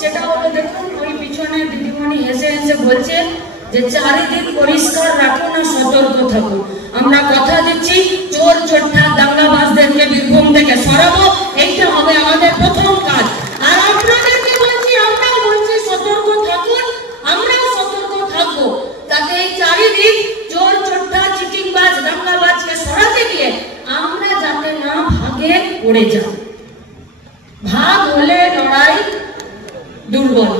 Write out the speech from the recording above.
সেটা হলো দেখুন ওই পিছনে দিদিমণি হেসে হেসে বলছে যে চারিদিক পরিষ্কার রাখুন আর সতর্ক থাকুন। আমরা কথা দিচ্ছি চোর চোট্টা দাঙ্গাবাজদেরকে বীরভূম থেকে সরাবো, এইটা হবে আমাদের প্রথম কাজ। আর আপনাদেরকে বলছি, আমরাও বলছি সতর্ক থাকুন, আমরাও সতর্ক থাকবো, যাতে এই চারিদিক চোর চোট্টা চিটিংবাজ দাঙ্গাবাজকে সরাতে গিয়ে আমরা যাতে না ভাগে পড়ে যাই। ভাগ হলে লড়াই দুর্বল।